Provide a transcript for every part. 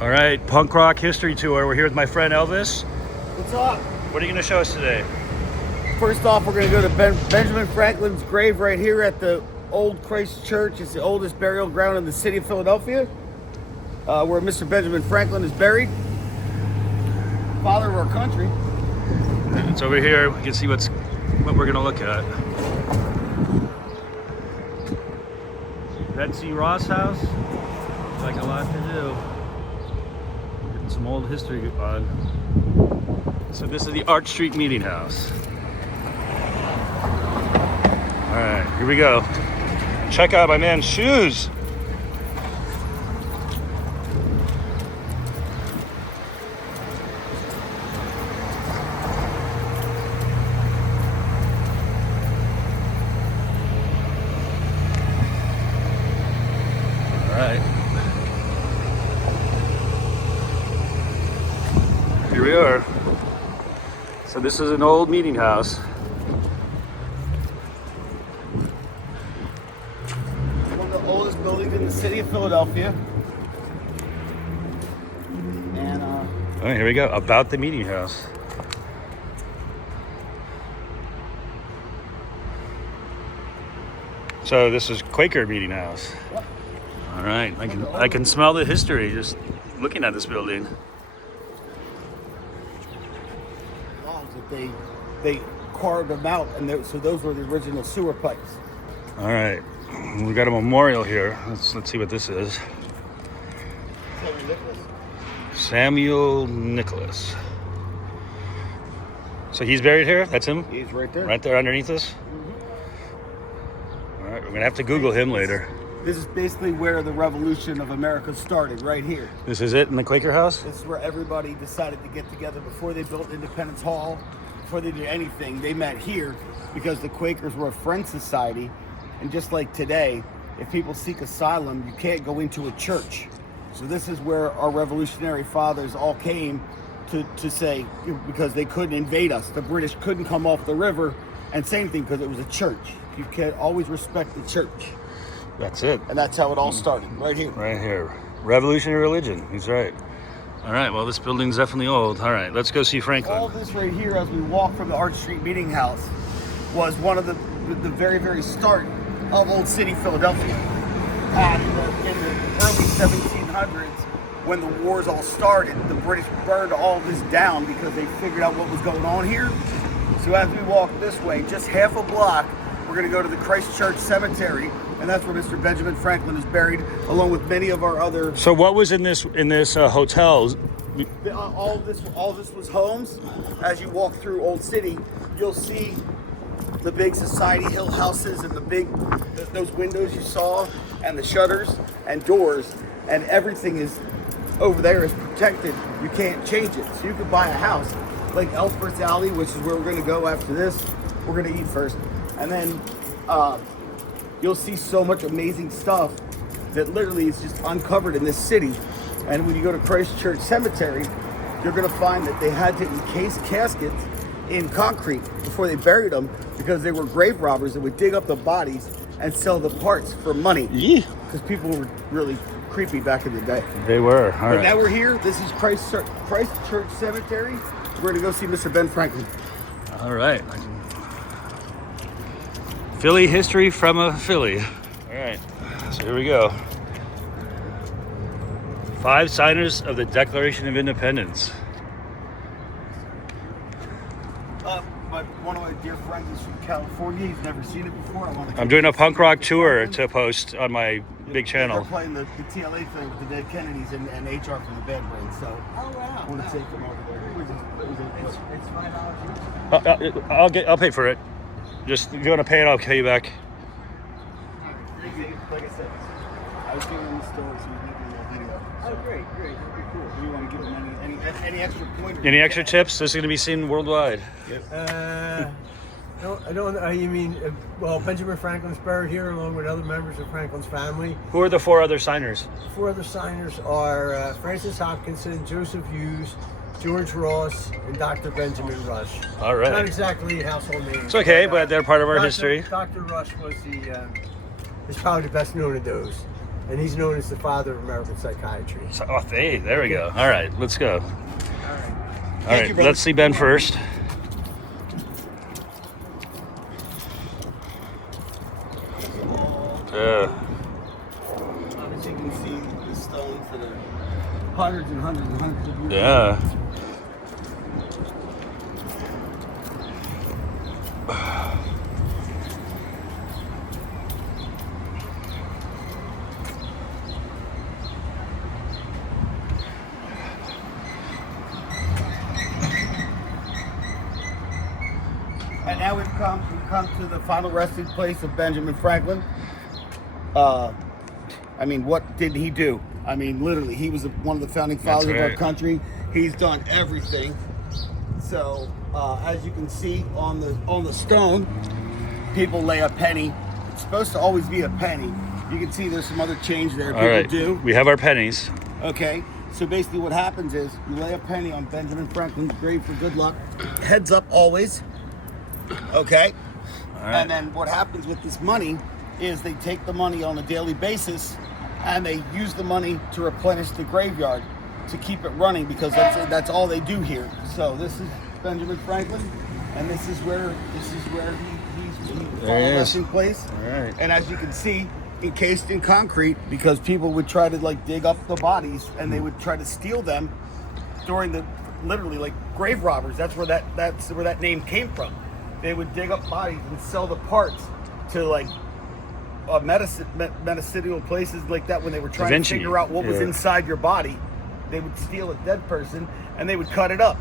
All right, punk rock history tour. We're here with my friend Elvis. What's up? What are you going to show us today? First off, we're going to go to Benjamin Franklin's grave right here at the Old Christ Church. It's the oldest burial ground in the city of Philadelphia, where Mr. Benjamin Franklin is buried. Father of our country. It's over here. We can see what we're going to look at. Betsy Ross House. Looks like a lot to do. Getting some old history on. So this is the Arch Street Meeting House. All right, here we go. Check out my man's shoes. All right. Here we are. So this is an old meeting house. One of the oldest buildings in the city of Philadelphia. And All right, here we go. About the meeting house. So this is Quaker Meeting House. All right, I can smell the history just looking at this building. logs that they carved them out, and so those were the original sewer pipes. All right, we got a memorial here. Let's see what this is. Samuel Nicholas. So he's buried here? That's him? He's right there. Right there underneath us? All right, we're gonna have to Google him later. This is basically where the revolution of America started, right here. This is it in the Quaker house? This is where everybody decided to get together before they built Independence Hall, before they did anything. They met here because the Quakers were a friend society. And just like today, if people seek asylum, you can't go into a church. So this is where our revolutionary fathers all came to say, because they couldn't invade us. The British couldn't come off the river and say anything because it was a church. You can always respect the church. That's it. And that's how it all started, right here. Right here. Revolutionary religion. He's right. All right, well, this building's definitely old. All right, let's go see Franklin. All this right here, as we walk from the Arch Street Meeting House, was one of the very, very start of Old City, Philadelphia. And in the early 1700s, when the wars all started, the British burned all this down because they figured out what was going on here. So as we walk this way, just half a block, we're going to go to the Christ Church Cemetery, and that's where Mr. Benjamin Franklin is buried, along with many of our other. So what was in this hotel? All this was homes. As you walk through Old City, you'll see the big Society Hill houses and those windows you saw, and the shutters and doors, and everything is over there is protected. You can't change it. So you could buy a house like Ellsworth Alley, which is where we're going to go after this. We're going to eat first, and then you'll see so much amazing stuff that literally is just uncovered in this city. And when you go to Christ Church Cemetery, you're going to find that they had to encase caskets in concrete before they buried them because they were grave robbers that would dig up the bodies and sell the parts for money. Yeah. Because people were really creepy back in the day. They were. All But right. now we're here. This is Christ Church Cemetery. We're going to go see Mr. Ben Franklin. All right. Philly history from a Philly. All right. So here we go. 5 signers of the Declaration of Independence. One of my dear friends is from California. He's never seen it before. I'm doing a punk rock tour to post on my big channel. They're playing the TLA thing with the Dead Kennedys and HR from the Bad Brains. So I want to take them over there. It's $5 I'll pay for it. Just if you want to pay it, I'll pay you back. Like I said, I was giving them the story, so we can do a little video. Oh, great. That'd be cool. Do you want to give them any extra pointers? Any extra tips? This is going to be seen worldwide. I don't know. You mean, well, Benjamin Franklin's buried here along with other members of Franklin's family. Who are the 4 other signers? 4 other signers are Francis Hopkinson, Joseph Hughes, George Ross, and Dr. Benjamin Rush. All right. Not exactly household names. It's okay, but they're part of our history. Dr. Rush was is probably the best known of those. and he's known as the father of American psychiatry. So, oh, hey, there we go. All right, let's go. All right. All Thank right, you, brother. let's see Ben first. As you can see, the stones that are hundreds and hundreds and hundreds of years. Yeah. And now we've come to the final resting place of Benjamin Franklin. I mean, what did he do? I mean, literally, he was one of the founding fathers of our right. country. He's done everything. So, as you can see on the stone, people lay a penny. It's supposed to always be a penny. You can see there's some other change there. All People right, do. we have our pennies. Okay, so basically what happens is you lay a penny on Benjamin Franklin's grave for good luck. Heads up always. Okay? All right. And then what happens with this money is they take the money on a daily basis and they use the money to replenish the graveyard to keep it running because that's all they do here. So this is Benjamin Franklin, and this is where he's There he is. resting place. All right. And as you can see, encased in concrete because people would try to like dig up the bodies and they would try to steal them during the literally like grave robbers. That's where that name came from. They would dig up bodies and sell the parts to like medicinal places like that when they were trying to Vinci, figure out what was yeah. inside your body. They would steal a dead person and they would cut it up.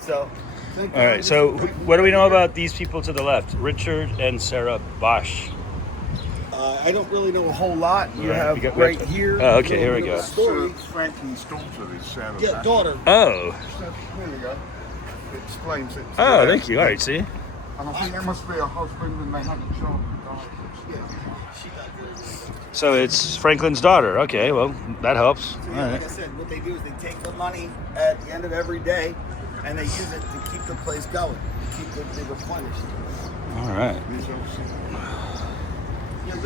So, thank All you. right, so what do we know about these people to the left? Richard and Sarah Bosch. I don't really know a whole lot. You Right, have we got- right here. Oh, okay, here we a little go. bit of Story. Franklin's daughter is Sarah. Yeah, Bash. daughter. Oh, Here we go. It explains it. oh, thank you. All right, see? And I think there must be a husband and they had a child who died. She died. So it's Franklin's daughter. Okay, well, that helps. So, All yeah, like I right. said, what they do is they take the money at the end of every day and they use it to keep the place going, to keep it replenished. All right. These are You're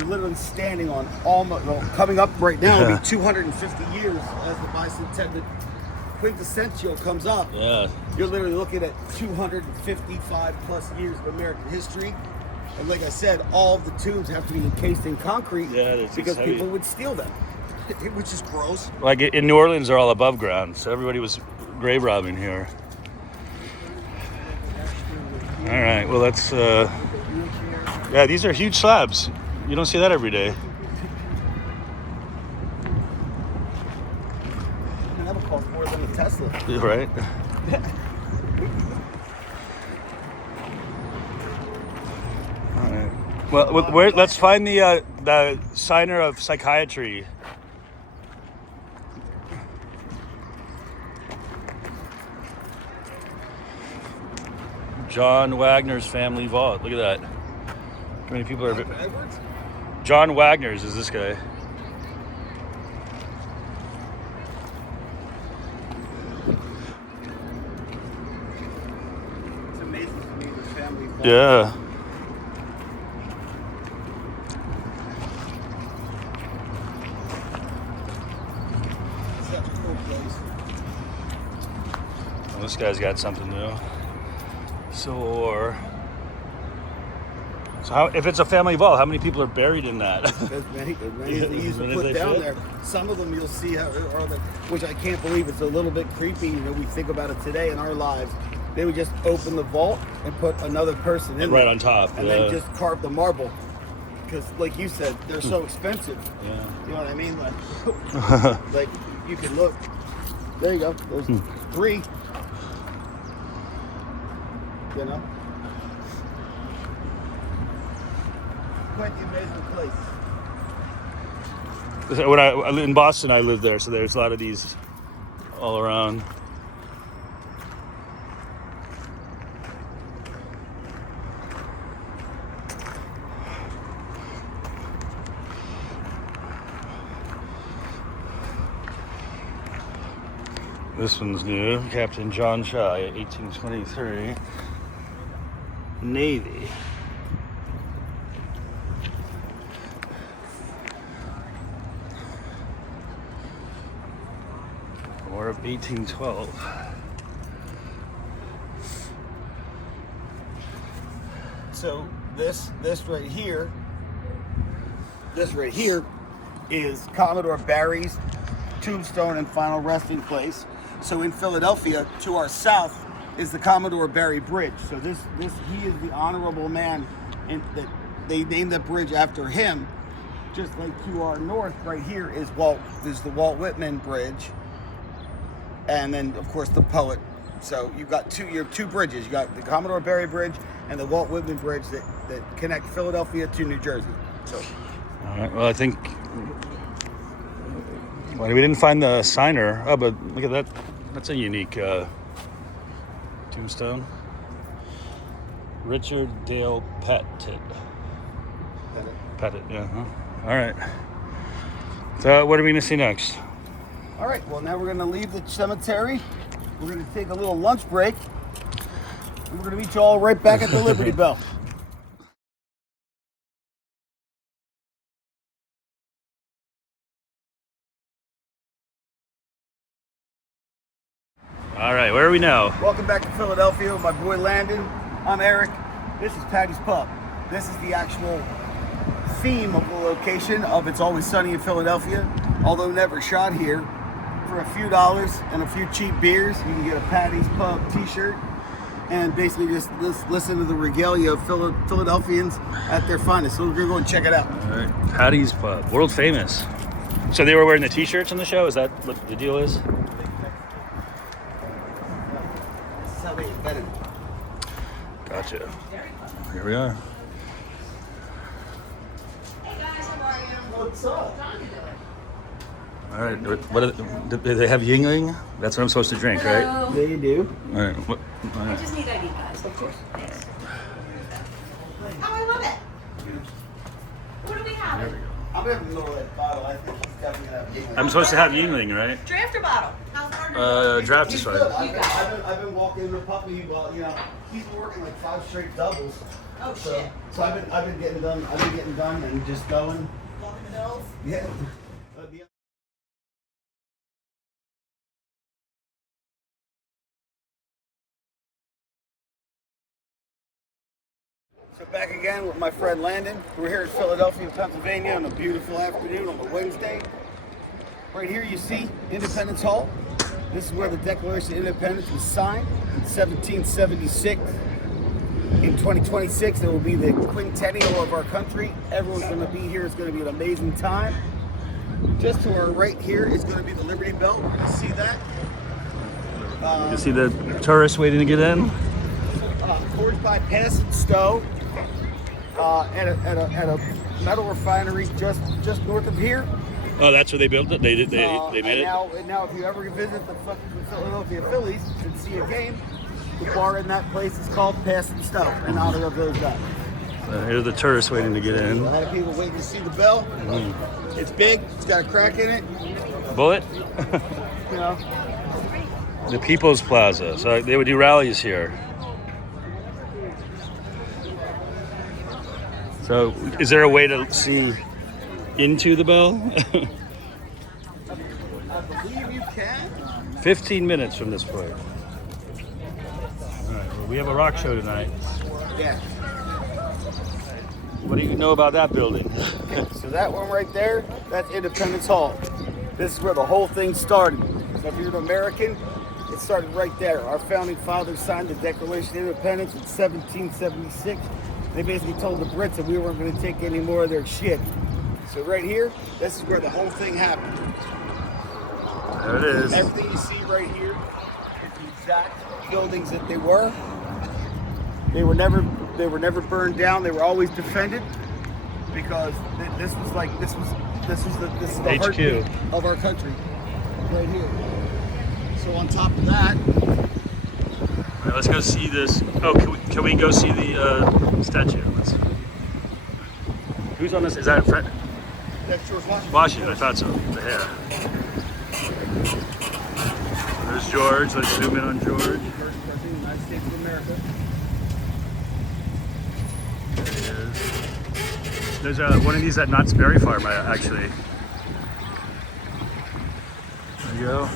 literally standing on almost, well, coming up right now, it'll be 250 years as the bicentennial quintessential comes up. Yeah. You're literally looking at 255 plus years of American history. And like I said, all of the tombs have to be encased in concrete Yeah, it's because heavy. people would steal them, which is gross. Like in New Orleans, they're all above ground, so everybody was grave robbing here. All right, well, that's, yeah, these are huge slabs. You don't see that every day. And that'll cost more than a Tesla. Right? All right. Well, let's find the signer of psychiatry. John Wagner's family vault. Look at that. How many people are? Edwards? John Wagner's is this guy. It's amazing to me the family. vault. Yeah. Such a cool place. Well, this guy's got something new. Civil War. So how, if it's a family vault, how many people are buried in that? As many as they used to As put they down should. there. Some of them you'll see how, are the, which I can't believe. It's a little bit creepy. You know, we think about it today in our lives. They would just open the vault and put another person in Right there, on top, and yeah. then just carve the marble. Because, like you said, they're so expensive. Yeah. You know what I mean? Like, like you can look. There you go. There's three. You know. Quite the amazing place. When I in Boston, I lived there, so there's a lot of these all around. This one's new. Captain John Shaw, 1823. Navy. War of 1812. So this right here is Commodore Barry's tombstone and final resting place. So in Philadelphia, to our south, is the Commodore Barry Bridge. So he is the honorable man, and that they named the bridge after him. Just like to our north, right here is the Walt Whitman Bridge, and then of course the poet. So you have two bridges. You got the Commodore Barry Bridge and the Walt Whitman Bridge that connect Philadelphia to New Jersey. So, All right. Well, I think we didn't find the signer. Oh, but look at that. That's a unique tombstone. Richard Dale Pettit. Pettit. Yeah. Huh? All right. So, what are we gonna see next? all right. Well, now we're gonna leave the cemetery. We're gonna take a little lunch break. And we're gonna meet you all right back at the Liberty Bell. All right. Where are we now? Welcome back to Philadelphia with my boy Landon. I'm Eric. This is Patty's Pub. This is the actual theme of the location of It's Always Sunny in Philadelphia. Although never shot here, for a few dollars and a few cheap beers, you can get a Patty's Pub t-shirt and basically just listen to the regalia of Philadelphians at their finest. So we're gonna go and check it out. All right. Patty's Pub, world famous. So they were wearing the T-shirts on the show. Is that what the deal is? This is how they invented it. Gotcha. Here we are. What's up? All right. Do they have Yingling? That's what I'm supposed to drink, right? Hello. They do. All right. All I right. just need ID, guys. Of course. Thanks. Oh, I love it. What do we have? I'm gonna have a middle of that bottle. I think he's definitely gonna have Yingling. I'm supposed to have Yingling, right? Draft or bottle? How's our Draft is fine. I've been walking the puppy. Well, you know, he's been working like 5 straight doubles. Oh, So, shit. so I've been getting done. I've been getting done and just going. Walking the hills? Yeah. So back again with my friend Landon. We're here in Philadelphia, Pennsylvania on a beautiful afternoon on a Wednesday. Right here you see Independence Hall. This is where the Declaration of Independence was signed in 1776. In 2026, it will be the quincentennial of our country. Everyone's going to be here. It's going to be an amazing time. Just to our right here is going to be the Liberty Bell. You see that? You see the tourists waiting to get in? Forged by Pass and Stowe at a metal refinery just north of here. Oh, that's where they built it. They made it. And now, if you ever visit the Philadelphia Phillies and see a game, the bar in that place is called Pass and Stowe in honor of those guys. Here's the tourists waiting to get A in. lot of people waiting to see the bell. It's big. It's got a crack in it. Bullet. You know. The People's Plaza. So they would do rallies here. So, is there a way to see into the bell? I believe you can. 15 minutes from this point. All right, well, we have a rock show tonight. Yeah. What do you know about that building? So that one right there, that's Independence Hall. This is where the whole thing started. So if you're an American, it started right there. Our founding fathers signed the Declaration of Independence in 1776. They basically told the Brits that we weren't going to take any more of their shit. So right here, this is where the whole thing happened. There it is. Everything you see right here is the exact buildings that they were. They were never burned down. They were always defended because this was the HQ heartbeat of our country right here. So on top of that, All right, let's go see this. Oh, can we go see the statue? Who's on this? Is that Fred? that's George Washington. Washington, I thought so. The hair. There's George. Let's zoom in on George. First president of the United States of America. There he is. There's one of these at Knott's Berry Farm, actually. you go.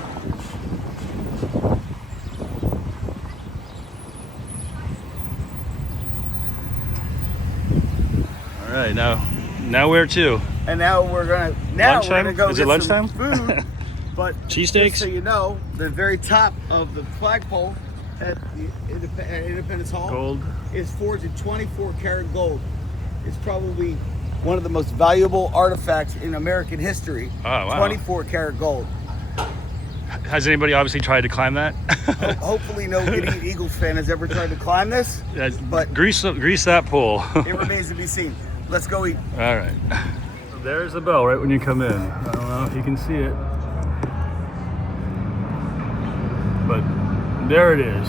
All right, now where to? And now we're gonna Lunchtime? go Is get it some lunchtime? food. But Cheesesteaks? just so you know, the very top of the flagpole at the Independence Hall Gold. is forged in 24 karat gold. It's probably one of the most valuable artifacts in American history. Oh, wow. 24 karat gold. Has anybody obviously tried to climb that? Hopefully no Gideon Eagles fan has ever tried to climb this, but grease that pole. it remains to be seen. Let's go eat. All right. There's the bell right when you come in. I don't know if you can see it, but there it is.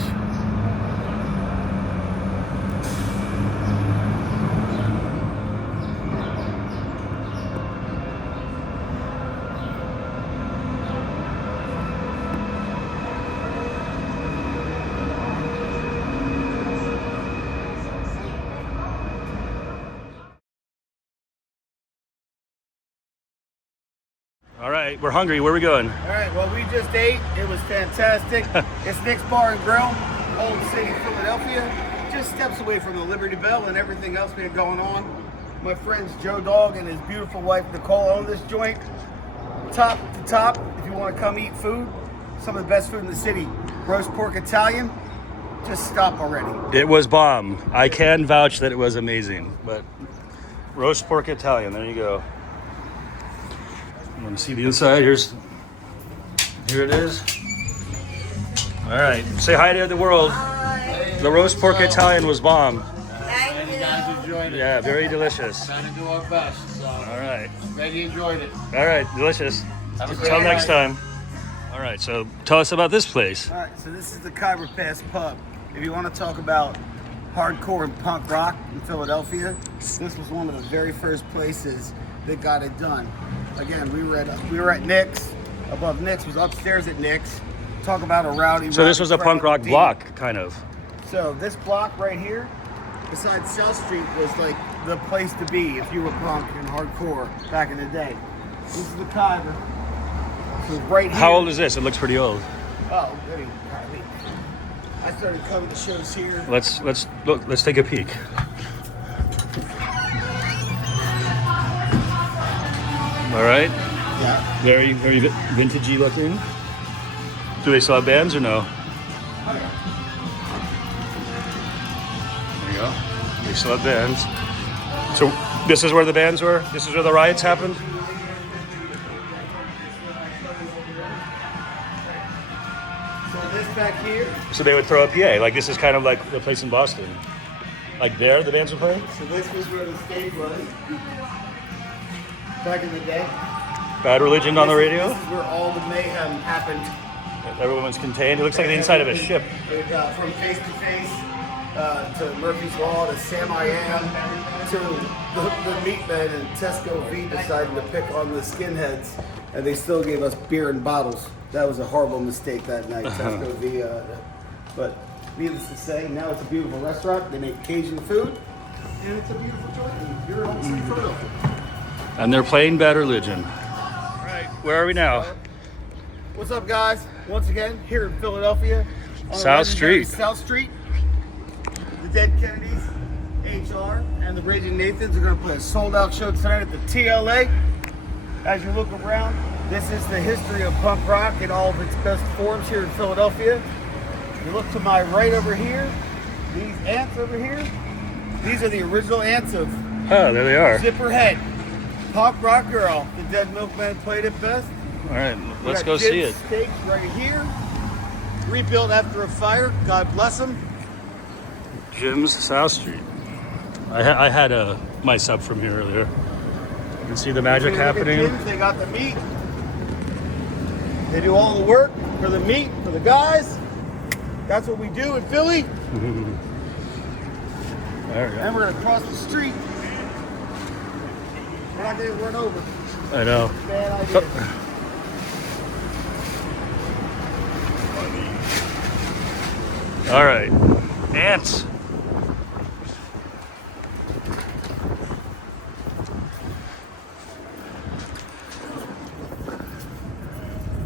All right, we're hungry. Where are we going? All right, well, we just ate. It was fantastic. It's Nick's Bar and Grill, Old City, Philadelphia. Just steps away from the Liberty Bell and everything else we had going on. My friends Joe Dog and his beautiful wife Nicole own this joint. Top to top, if you want to come eat food, some of the best food in the city. Roast pork Italian. Just stop already. It was bomb. I can vouch that it was amazing. But roast pork Italian. There you go. Want to see the inside? Here it is. All right, say hi to the world. Hi. The roast pork Italian was bomb. Thank you. guys enjoyed it. Yeah, very delicious. Trying to do our best. So All right, glad you enjoyed it. all right, delicious. Have a great Till next night. time. All right, so tell us about this place. All right, so this is the Khyber Pass Pub. If you want to talk about hardcore and punk rock in Philadelphia, this was one of the very first places that got it done. Again, we were at Nick's. Above Nick's was upstairs at Nick's. Talk about a rowdy. So this was a rowdy punk rock crowd. block, kind of. So this block right here, besides South Street, was like the place to be if you were punk and hardcore back in the day. This is the Khyber. So right here. How old is this? It looks pretty old. Oh, I started coming to shows here. Let's look. Let's take a peek. All right. Yeah. Very vintagey looking. Do they still have bands or no? There you go. They still have bands. So this is where the bands were? This is where the riots happened? So this back here. So they would throw a PA. Like this is kind of like the place in Boston. Like there, the bands were playing? So this was where the stage was. Back in the day. Bad Religion on the This radio? is where all the mayhem happened. Everyone was contained. It looks like the inside of a ship. From Face to Face to Murphy's Law to Sam I Am to the Meatmen and Tesco V decided to pick on the skinheads, and they still gave us beer in bottles. That was a horrible mistake that night, Tesco V. But needless to say, now it's a beautiful restaurant. They make Cajun food, and it's a beautiful joint. You're in Old City, Philadelphia. And they're playing Bad Religion. All right, where are we now? What's up, guys? Once again, here in Philadelphia. On South legendary Street. South Street. The Dead Kennedys, HR, and the Raging Nathans are going to play a sold-out show tonight at the TLA. As you look around, this is the history of punk rock in all of its best forms here in Philadelphia. You look to my right over here, these ants over here, these are the original ants of Oh, there they are. Zipperhead. Punk Rock Girl. The Dead Milkmen played it best. All right, We let's got go see Jim's it. Steaks right here. Rebuilt after a fire. God bless them. Jim's South Street. I had my sub from here earlier. You can see the magic happening. They got the meat. They do all the work for the meat, for the guys. That's what we do in Philly. There we go. And we're gonna cross the street. We're not gonna run over. I know. Bad idea. All right, ants.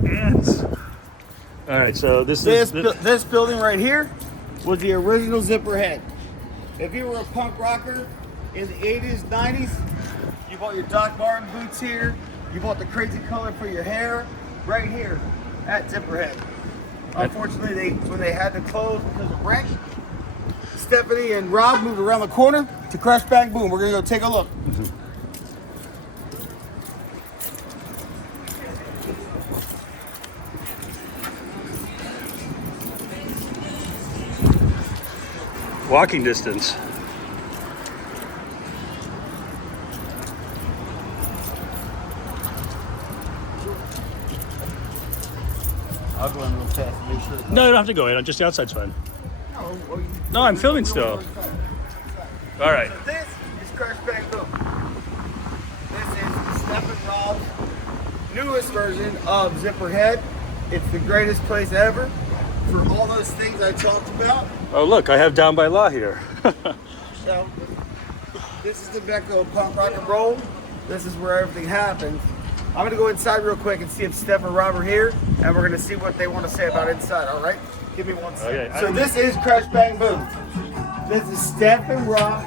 Ants. All right, so this This is this building right here was the original Zipper Head. If you were a punk rocker in the 80s, 90s, you bought your Doc Martin boots here. You bought the crazy color for your hair right here at Zipper Head. Unfortunately, when they had to close because of rent, Stephanie and Rob moved around the corner to Crash Bang Boom. We're gonna go take a look. walking distance. I'll go in real fast and make sure. No, you don't have to go in. Just the outside's fine. No, I'm filming still. All right. So this is Crash Bang Boom. This is Steph and Rob's newest version of Zipper Head. It's the greatest place ever for all those things I talked about. Oh, look, I have Down by Law here. So, this is the Mecca of punk rock and roll. This is where everything happens. I'm gonna go inside real quick and see if Steph and Rob are here, and we're gonna see what they want to say about inside. All right? Give me 1 second. Okay, So this is Crash Bang Boom. This is Steph and Rob.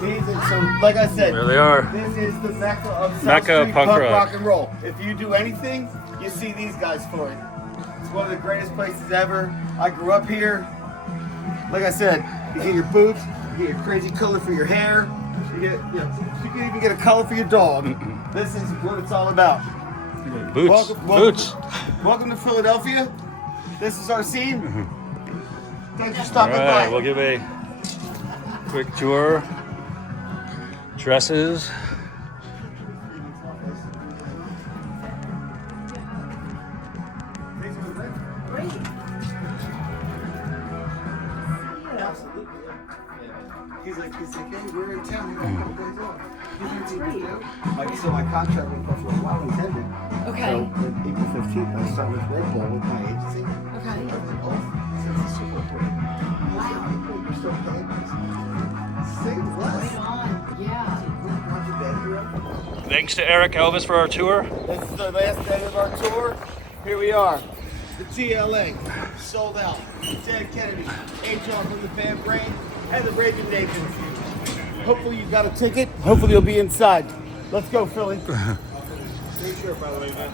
So, like I said, There they are. this is the Mecca of South Mecca Street punk punk rock. rock and roll. If you do anything, you see these guys for it. It's one of the greatest places ever. I grew up here. Like I said, you get your boots, you get your crazy color for your hair, you can even get a color for your dog. This is what it's all about. Boots. Boots. Welcome to Philadelphia. This is our scene. Thanks for All stopping right, by. we'll give a quick tour. Dresses. He's like, hey, we're in town. We got a couple days off. So my contract with Buffalo Wild Wings ended. Okay. So on April 15th, I started with Red Bull with my agency. Okay. I've been off since the Super Bowl. Wow. You're still paying us. Save less. Right on. Yeah. Thanks to Eric Elvis for our tour. This is the last day of our tour. Here we are. The TLA, sold out. Ted Kennedy, HR from the band Brain, and the Reagan Nathan. Hopefully you got a ticket. Hopefully you'll be inside. Let's go, Philly. Great shirt, by the way, man.